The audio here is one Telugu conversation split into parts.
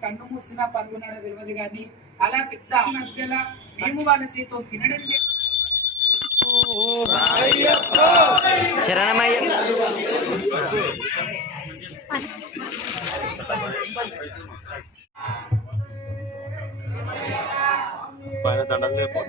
కన్ను మూసినా పరుగునాడో తెలియదు కానీ అలా పెద్ద మధ్యలో మేము వాళ్ళ చేతో తినడం శరణమయ్య పైన దండలు లేపు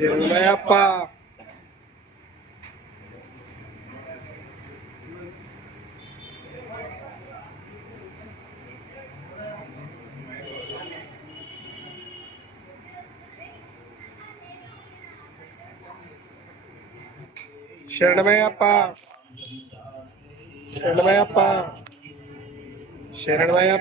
శరణమయ్యప్ప శరణమయ్యప్ప శరణమయ్యప్ప శరణమయ్యప్ప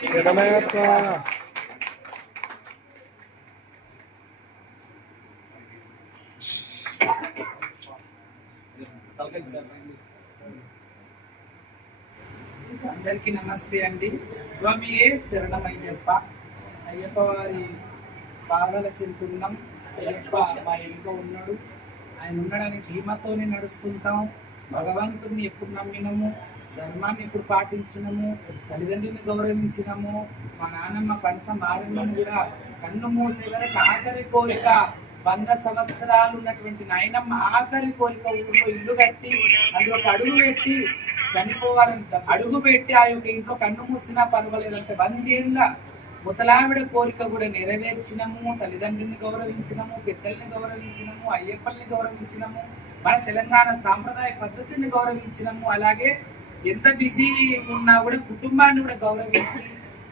శరణమయ్యప్ప అందరికీ నమస్తే అండి. స్వామి శరణమయ్యప్ప. అయ్యప్ప వారి పాదాల చెందుతున్నాం. అయ్యప్ప మా ఇంట్లో ఉన్నాడు. ఆయన ఉన్నాడని ధీమతోనే నడుస్తుంటాం. భగవంతుడిని ఎప్పుడు నమ్మినము, ధర్మాన్ని ఎప్పుడు పాటించినము, తల్లిదండ్రులను గౌరవించినము, మా నాన్నమ్మ పనస మారమ్మను కూడా కన్ను మూసే వరకు ఆఖరి కోరిక 100 సంవత్సరాలు ఉన్నటువంటి నాయనమ్మ ఆఖరి కోరిక ఊళ్ళో ఇల్లు కట్టి అందులో ఒక అడుగు పెట్టి చనిపోవాలని అడుగు పెట్టి ఆ యొక్క ఇంట్లో కన్ను మూసినా పర్వాలేదంటే 100 ఏళ్ళ ముసలావిడ కోరిక కూడా నెరవేర్చినము. తల్లిదండ్రుల్ని గౌరవించినము, పెద్దల్ని గౌరవించినము, అయ్యప్పల్ని గౌరవించినము, మన తెలంగాణ సాంప్రదాయ పద్ధతిని గౌరవించినము. అలాగే ఎంత బిజీ ఉన్నా కూడా కుటుంబాన్ని కూడా గౌరవించి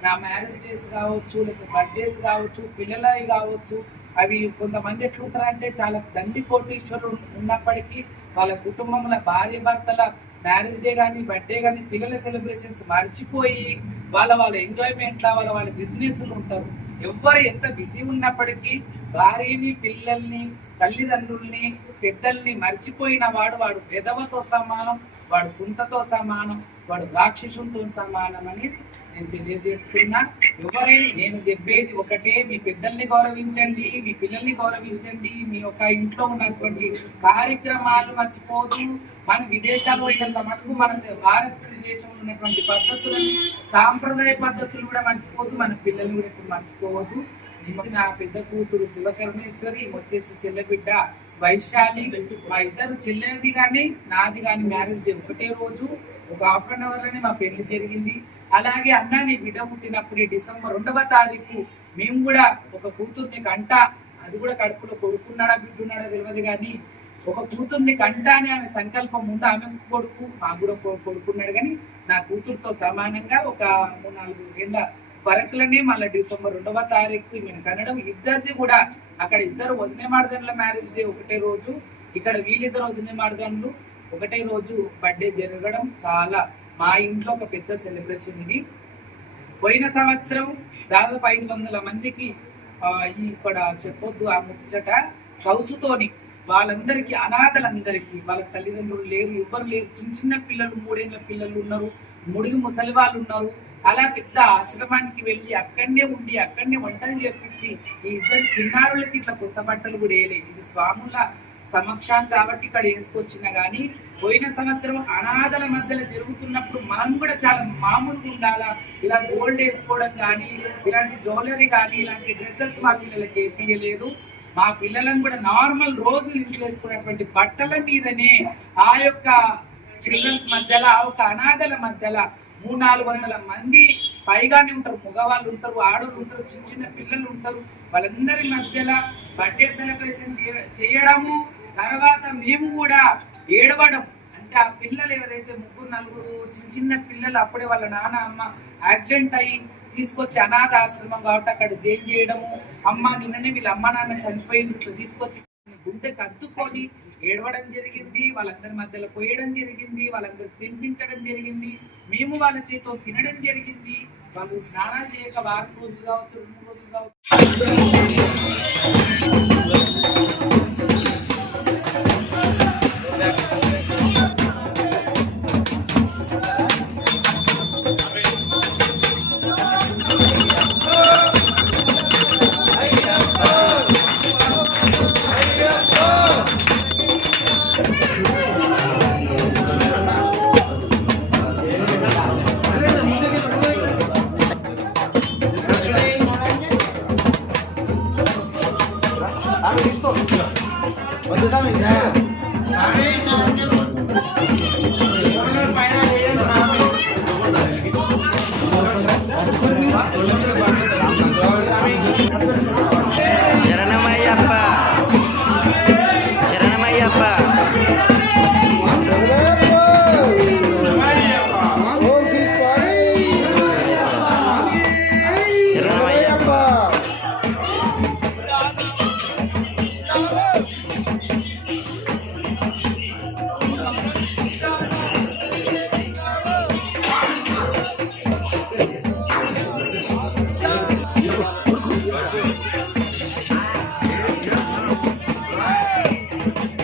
నా మ్యారేజ్ డేస్ కావచ్చు, లేదా బర్త్డేస్ కావచ్చు, పిల్లలవి కావచ్చు, అవి కొంతమంది ఎట్లుంటారంటే చాలా దండి కోటీశ్వరులు ఉన్నప్పటికీ వాళ్ళ కుటుంబంలో భార్య భర్తల మ్యారేజ్ డే కానీ బర్త్డే కానీ పిల్లల సెలబ్రేషన్స్ మర్చిపోయి వాళ్ళ ఎంజాయ్మెంట్ వాళ్ళ బిజినెస్లు ఉంటారు. ఎవ్వరు ఎంత బిజీ ఉన్నప్పటికీ భార్యని, పిల్లల్ని, తల్లిదండ్రుల్ని, పెద్దల్ని మర్చిపోయిన వాడు పెదవతో సమానం, వాడు సుంటతో సమానం, వాడు రాక్షసునితో సమానం అనేది నేను తెలియజేస్తున్నా. ఎవరైనా నేను చెప్పేది ఒకటే, మీ పెద్దల్ని గౌరవించండి, మీ పిల్లల్ని గౌరవించండి, మీ యొక్క ఇంట్లో ఉన్నటువంటి కార్యక్రమాలు మర్చిపోదు. మన విదేశాలు పోయినంత మటుకు మన భారతదేశంలో ఉన్నటువంటి పద్ధతులని, సాంప్రదాయ పద్ధతులు కూడా మర్చిపోదు. మన పిల్లల్ని కూడా ఇప్పుడు మర్చిపోవద్దు. నా పెద్ద కూతురు శివకరుణేశ్వరి, వచ్చేసి చెల్లెబిడ్డ వైశాలి. మా ఇద్దరు చెల్లెది కానీ నాది కానీ మ్యారేజ్ డే ఒకటే రోజు, ఒక ½ అన్ అవర్లోనే మా పెళ్లి జరిగింది. అలాగే అన్న నీ బిడ్డ పుట్టినప్పుడు డిసెంబర్ 2వ తారీఖు మేము కూడా ఒక కూతుర్ని కంట, అది కూడా కడుపులో కొడుకున్నాడా బిడ్డున్నాడా తెలియదు కానీ ఒక కూతుర్ని కంట అని ఆమె సంకల్పం ముందు, ఆమె కొడుకు మాకు కూడా కొడుకున్నాడు కానీ నా కూతురుతో సమానంగా ఒక 3-4 ఏళ్ళ వరకులనే మళ్ళీ డిసెంబర్ 2వ తారీఖు మేము కనడం. ఇద్దరిది కూడా అక్కడ ఇద్దరు వదిన మార్గండ్ల మ్యారేజ్ డే ఒకటే రోజు, ఇక్కడ వీళ్ళిద్దరు వదిన మార్గండ్లు ఒకటే రోజు బర్త్డే జరగడం చాలా మా ఇంట్లో ఒక పెద్ద సెలబ్రేషన్ ఇది. పోయిన సంవత్సరం దాదాపు 500 మందికి ఇక్కడ చెప్పొద్దు ఆ ముచ్చట కౌసుతోని వాళ్ళందరికీ, అనాథలందరికీ, వాళ్ళ తల్లిదండ్రులు లేరు, ఎవ్వరు లేరు, చిన్న పిల్లలు, 3 ఏళ్ల పిల్లలు ఉన్నారు, 3 ముసలి వాళ్ళు ఉన్నారు. అలా పెద్ద ఆశ్రమానికి వెళ్ళి అక్కడనే ఉండి అక్కడనే వంటలు చేపించి ఈ ఇద్దరు చిన్నారులకి ఇట్లా కొత్త బట్టలు కూడా వేయలేదు. ఇది స్వాముల సమక్షం కాబట్టి ఇక్కడ వేసుకొచ్చినా కానీ పోయిన సంవత్సరం అనాథల మధ్యలో జరుగుతున్నప్పుడు మనం కూడా చాలా మామూలుగా ఉండాలా. ఇలా గోల్డ్ వేసుకోవడం కానీ, ఇలాంటి జ్యువెలరీ కానీ, ఇలాంటి డ్రెస్సెస్ మా పిల్లలకి వేయలేదు. మా పిల్లలను కూడా నార్మల్ రోజు ఇంట్లో వేసుకునేటువంటి బట్టల మీదనే ఆ యొక్క చిల్డ్రన్స్ మధ్యలో, ఆ యొక్క అనాథల మధ్యలో 300-400 మంది పైగానే ఉంటారు. మగవాళ్ళు ఉంటారు, ఆడవాళ్ళు ఉంటారు, చిన్న పిల్లలు ఉంటారు. వాళ్ళందరి మధ్యలో బర్త్డే సెలబ్రేషన్ చేయడము, తర్వాత మేము కూడా ఏడవడం. అంటే ఆ పిల్లలు ఏదైతే 3-4 చిన్న పిల్లలు అప్పుడే వాళ్ళ నాన్న అమ్మ యాక్సిడెంట్ అయ్యి తీసుకొచ్చి అనాథ ఆశ్రమం కాబట్టి అక్కడ జైన్ చేయడము, అమ్మ నిన్ననే వీళ్ళ అమ్మ నాన్న చనిపోయిన ఇట్లా తీసుకొచ్చి గుండెకి అద్దుకొని ఏడవడం జరిగింది. వాళ్ళందరి మధ్యలో పోయడం జరిగింది, వాళ్ళందరూ తినిపించడం జరిగింది, మేము వాళ్ళ చేతితో తినడం జరిగింది. వాళ్ళు స్నానాలు చేయక 1 రోజులు కావచ్చు, 2 రోజులు కావచ్చు. శరణమయ్యప్ప శరణమయ్యప్ప ఓం శ్రీ స్వామి శరణమయ్యప్ప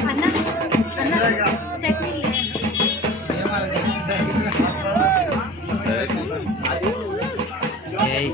అన్న చట్నీ ఏయ్